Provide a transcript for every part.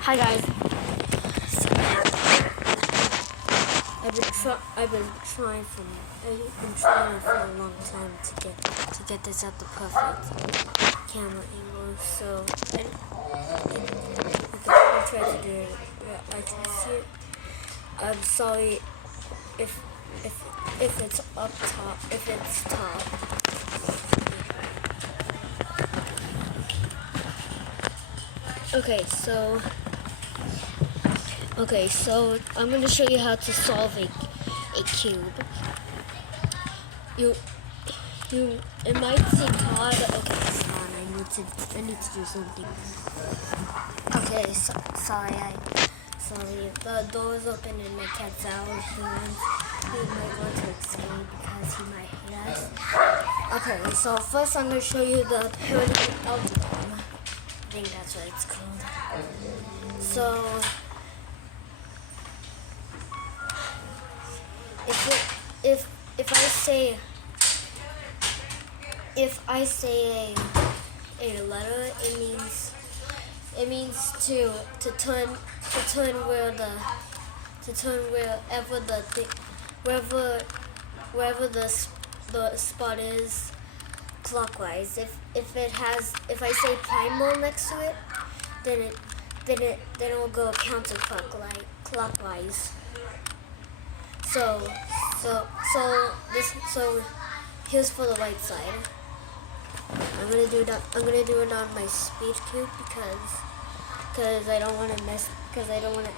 Hi guys. So, I've been trying for a long time to get this at the perfect camera angle. So I try to do it. I can see it. I'm sorry if if it's up top. If it's top. Okay, so I'm going to show you how to solve a cube. It might seem hard. Okay, hold on. I need to do something. Okay, sorry. The door is open and my cat's out. He might want to escape because he might hate us. Okay, so first I'm going to show you the pyramid algorithm. I think that's what it's called. So if I say a letter, it means to turn wherever the spot is clockwise. If I say primal next to it, then it will go counterclockwise. So here's for the right side. I'm gonna do it on my speed cube because I don't want to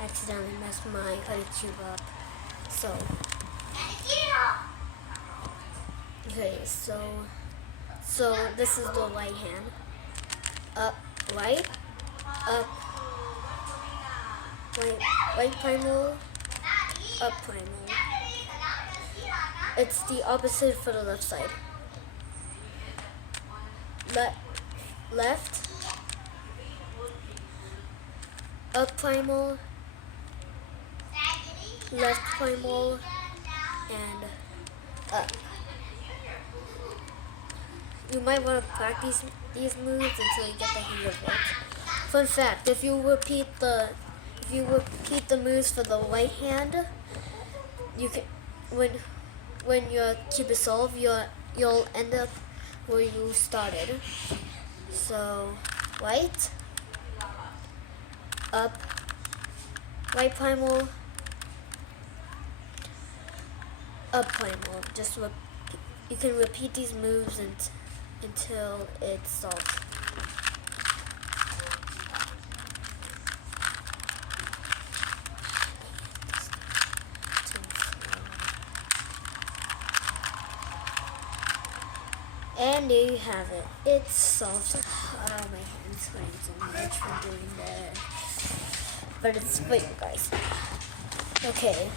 accidentally mess my other cube up. So okay, so this is the right hand. Up, right, primal, up primal. It's the opposite for the left side. Left, up primal, left primal, and up. You might want to practice these moves until you get the hang of it. Fun fact: if you repeat the moves for the right hand, you can when your cube is solved, you'll end up where you started. So right, up, right primal, up primal. You can repeat these moves until it's solved. And there you have it. It's solved. Oh, my hand's hurting so much for doing that. But it's for you guys. Okay,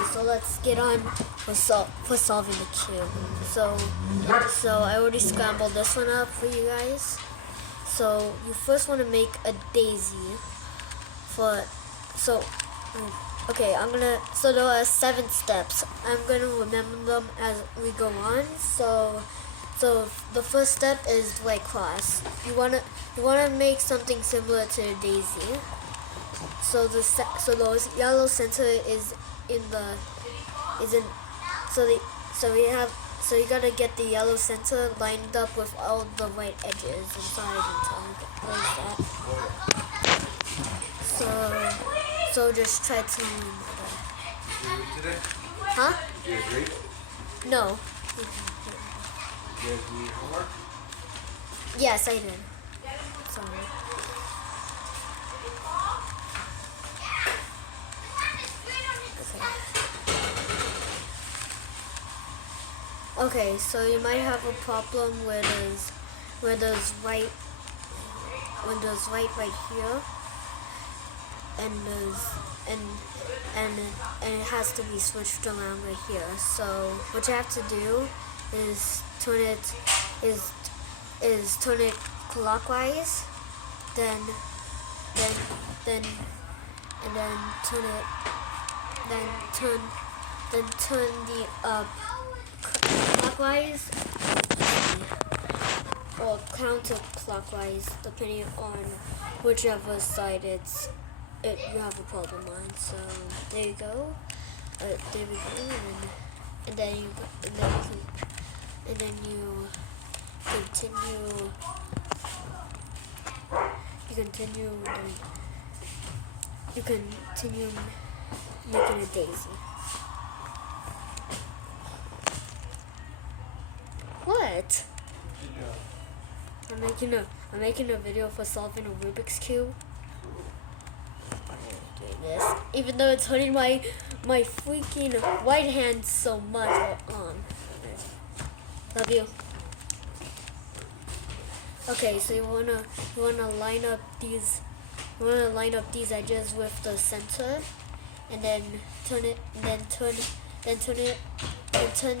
so let's get on for solving the cube. So I already scrambled this one up for you guys. So you first want to make a daisy okay, so there are 7 steps. I'm gonna remember them as we go on. So the first step is right cross. You wanna make something similar to a daisy. So the yellow center so you gotta get the yellow center lined up with all the right edges inside until you get that. So just try to remember that. Today? Huh? Did you agree? No. You guys do homework? Yes, I did. Sorry. Okay, so you might have a problem where there's right right here. And it has to be switched around right here. So what you have to do is turn it clockwise, then turn the clockwise. or counterclockwise, depending on whichever side you have a problem on. So there you go. There we go, and then you continue. You continue making a daisy. What? I'm making a video for solving a Rubik's Cube. Doing this, even though it's hurting my freaking right hand so much. Love you. Okay, so you wanna line up these edges with the center, and then turn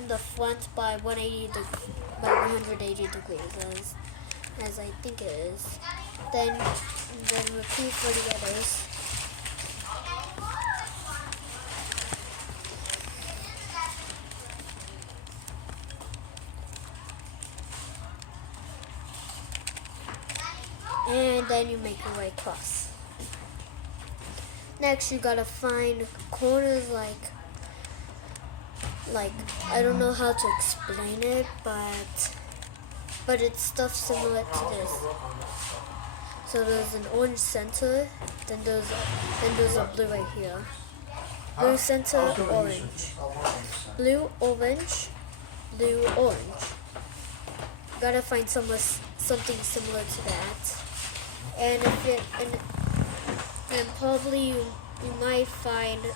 the front by 180 degrees as I think it is. Then repeat for the others. And then you make your right cross. Next, you gotta find corners like I don't know how to explain it, but it's stuff similar to this. So there's an orange center, then there's a blue right here. Blue center, orange. Blue, orange, blue, orange. You gotta find something similar to that. And probably you might find it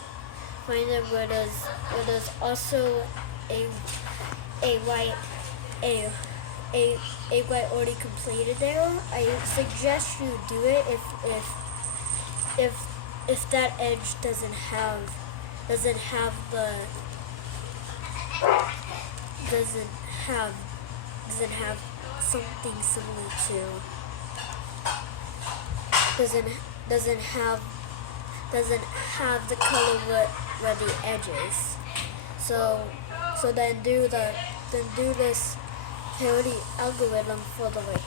where there's also a white already completed there. I suggest you do it if that edge doesn't have something similar to doesn't have the color where the edge is. So then do this parity algorithm for the right.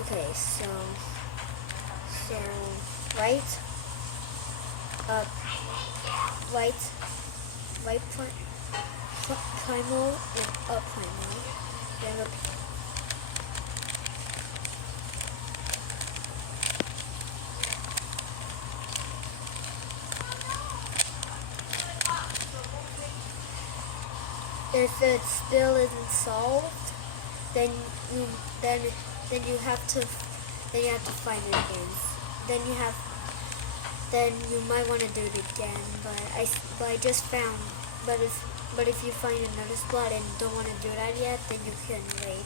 Okay, so right, up, right primal and up primal. Then if it still isn't solved, then you have to find it again. Then you might want to do it again. But I just found. But if you find another spot and don't want to do that yet, then you can wait.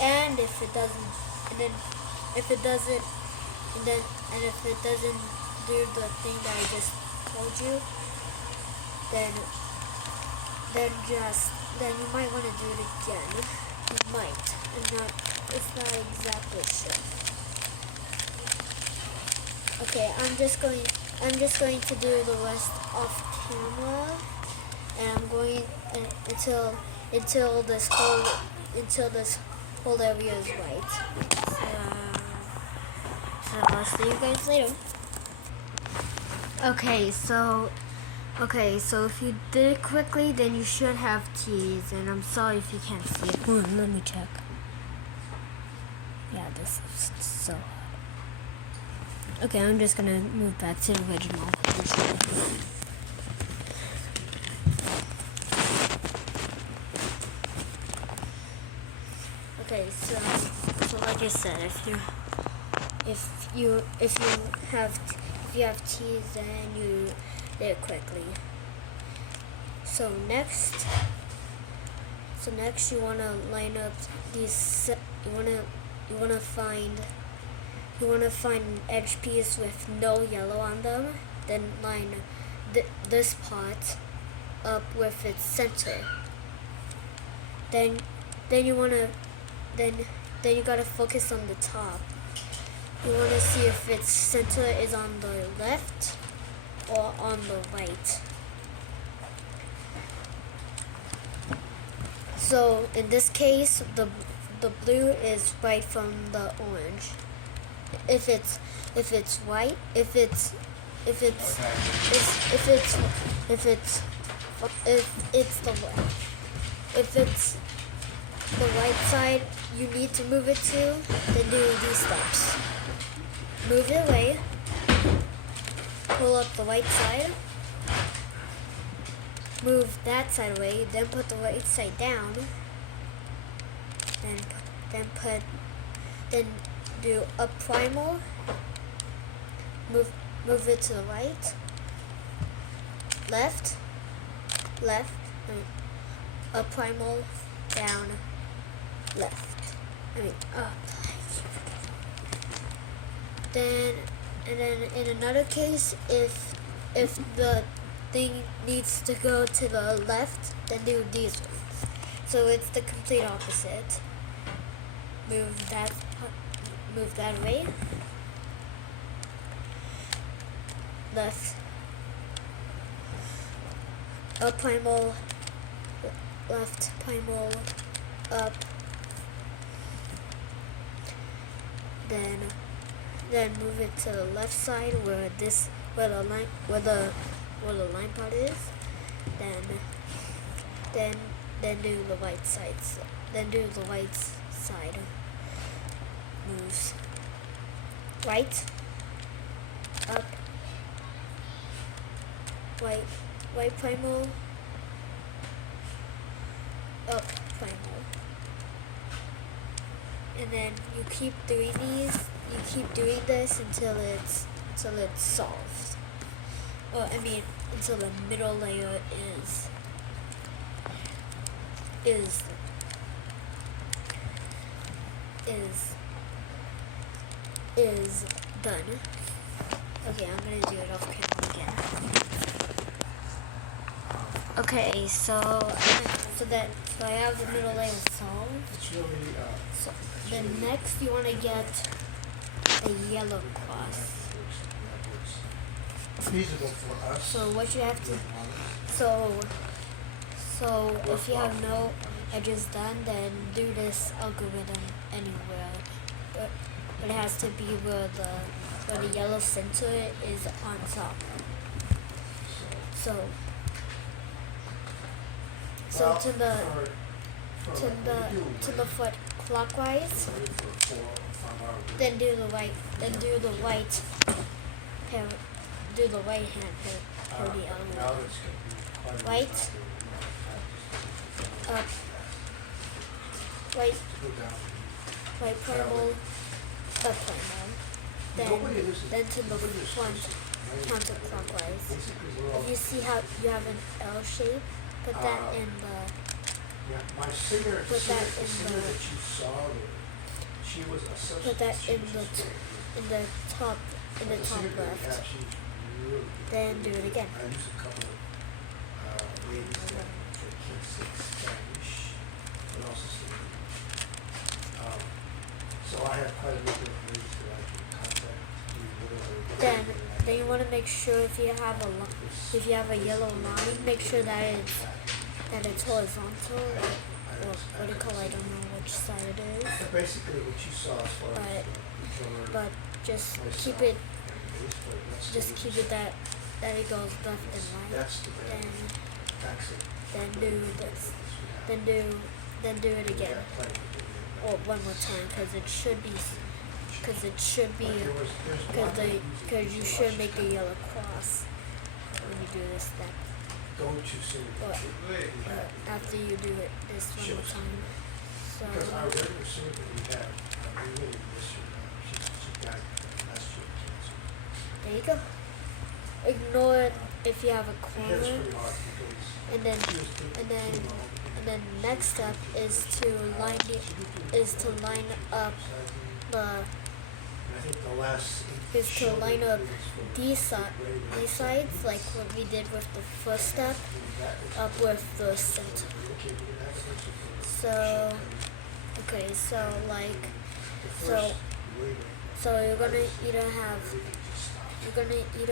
And if it doesn't do the thing that I just told you, then you might want to do it again. You might. It's not exactly sure. Okay, I'm just going to do the rest off camera, and I'm going until this whole area is right. So I'll see you guys later. Okay, so if you did it quickly, then you should have T's, and I'm sorry if you can't see it. Hold on, let me check. Yeah, this is so hard. Okay, I'm just gonna move back to the original. Okay, so like I said, if you have T's, then you do it quickly. So next you wanna line up these. You wanna find an edge piece with no yellow on them. Then line this part up with its center. Then you gotta focus on the top. You want to see if its center is on the left or on the right. So in this case, the blue is right from the orange. If it's white, if it's the right side, you need to move it to, then do these steps. Move it away, pull up the right side, move that side away, then put the right side down, then do a primal, move it to the right, left, a primal, down, left. Up. Then in another case, if the thing needs to go to the left, then do these ones. So it's the complete opposite. Move that away. Left. Up primal. Left primal. Up. Then move it to the left side where the line part is. Then do the right side. Then do the right side moves. Right. Up. Right primal. Up primal. And then you keep doing these. You keep doing this until it's solved. Until the middle layer is done. Okay, I'm gonna do it off camera again. Okay, so I have the middle layer solved. It's really So then next you want to get a yellow cross. feasible for us. So what you have to so if you have no edges done, then do this algorithm anywhere. But it has to be where the yellow center is on top. So to the foot clockwise, then do the right hand parallel. Right, up, right primal, up primal. Then to the front counterclockwise. If you see how you have an L shape, put that in the my singer, put that in singer the that you saw there, she was a put that in the top left. Really Then do it again. I used a couple of ladies that can speak Spanish, but also speak English. So I have quite a number of ladies that I can contact to do whatever. Then you want to make sure if you have a yellow line, make sure that it's horizontal, or what do you call it? I don't know which side it is. Basically, what you saw as far as but just keep it that it goes left and right. Then do this. Then do it again. Or one more time, because you should make a yellow cross when you do this step. Or after you do it this one more time. So because our regular singer that we have, we really miss her. She died last year of cancer. there you go. Ignore it if you have a It's corner. pretty hard because And then next step is to line up I think the last these sides, like what we did with the first step, up with the center. So you're gonna either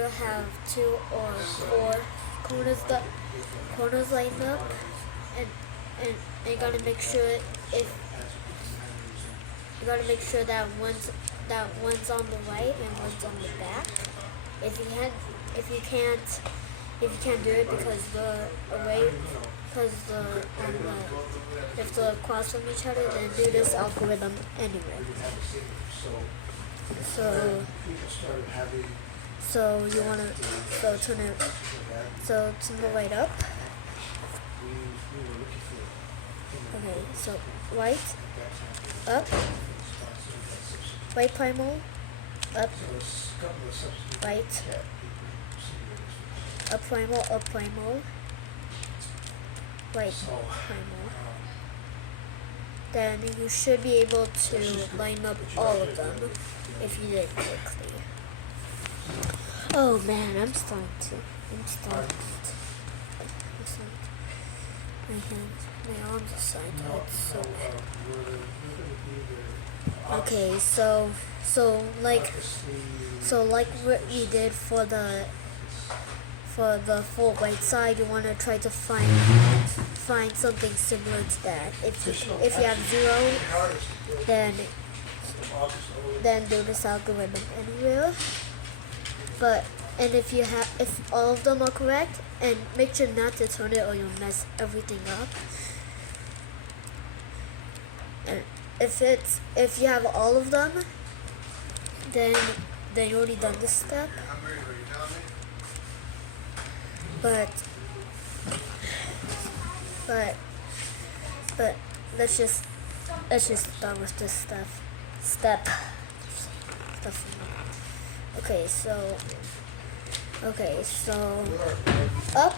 have 2 or 4 corners lined up, and you gotta make sure if you gotta make sure that one's on the right and one's on the back. If you can't do it because the array because if they're across from each other, then do this algorithm anyway. So you wanna turn it turn the light up. Okay, so right up, right primal, up, right, up primal, right primal. Then you should be able to line up all of them if you did it quickly. Oh man, I'm starting to. My arms are starting to hurt so bad. Okay, so like what we did for the full right side, you want to try to find something similar to that. If you have 0, then do this algorithm anywhere. And if all of them are correct, and make sure not to turn it or you'll mess everything up. And if you have all of them, then you already done this step. But let's just start with this step. Okay, so up,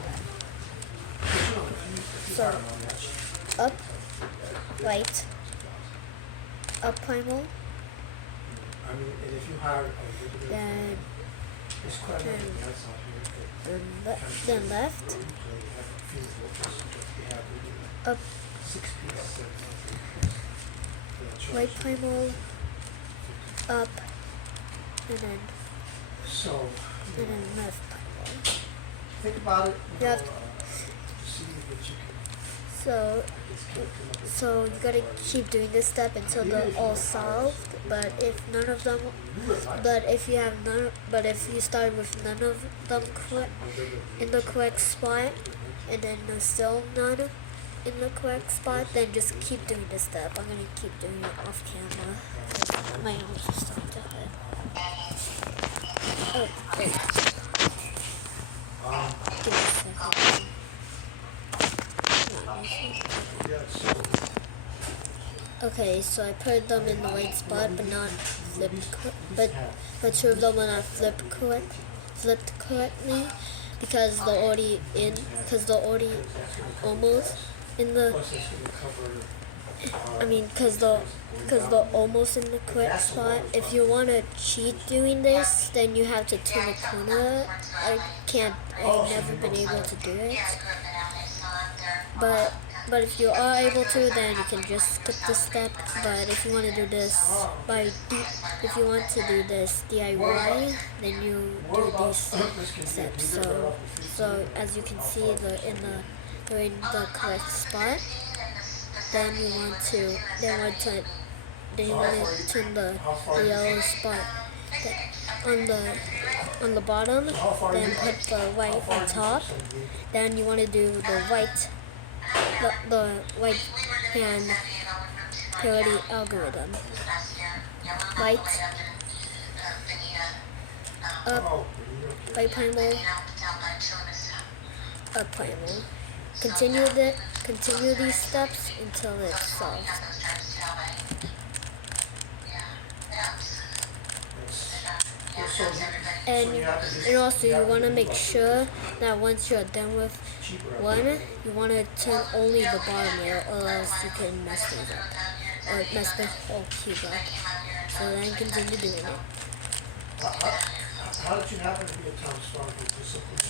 right, up primal, then left, up, right primal, up, and then left primal. Think about it. Yep. See what you can. So you gotta keep doing this step until they're all solved. But if you start with none of them in the correct spot, and then there's still none in the correct spot, then just keep doing this step. I'm gonna keep doing it off camera. My arms are starting to hurt. Oh, wait. Give me a second. Okay, so I put them in the right spot, but not flipped. But 2 of them are not flipped correctly because they're already almost in the. Because they're almost in the correct spot. If you want to cheat doing this, then you have to turn the corner. I've never been able to do it. But if you are able to, then you can just skip this step. But if you want to do this DIY, then you do these steps. So as you can see, they're in the correct spot. Then you want to turn the yellow spot on the bottom. Then put the white on top. Then you want to do the right hand parity algorithm. Right, up, right primal, up primal. Continue these steps until it's solved. And also you want to make sure that once you're done with one, you want to turn only the bottom layer, or else you can mess things up, or mess the whole cube up. So then continue doing it. How did you happen to be a town star with discipline?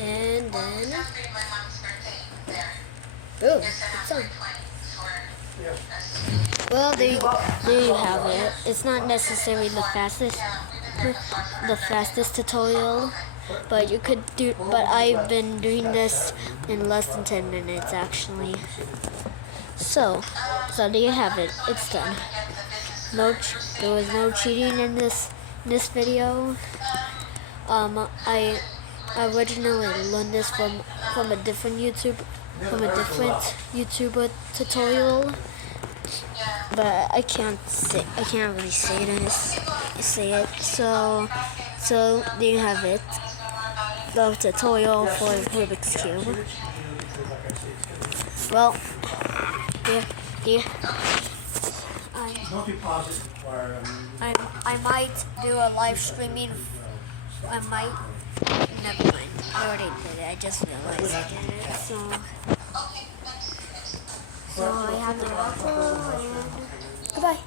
And then, boom, it's on. Well, there you have it. It's not necessarily the fastest tutorial, but you could do. But I've been doing this in less than 10 minutes actually. So there you have it. It's done. There was no cheating in this video. I originally learned this from a different YouTuber tutorial, but I can't really say it. So there you have it. The tutorial for Rubik's Cube. Well, yeah. No deposit required. I might do a live streaming. I might. Never mind. I already did it. I just realized I did it. So I have the raffle and goodbye.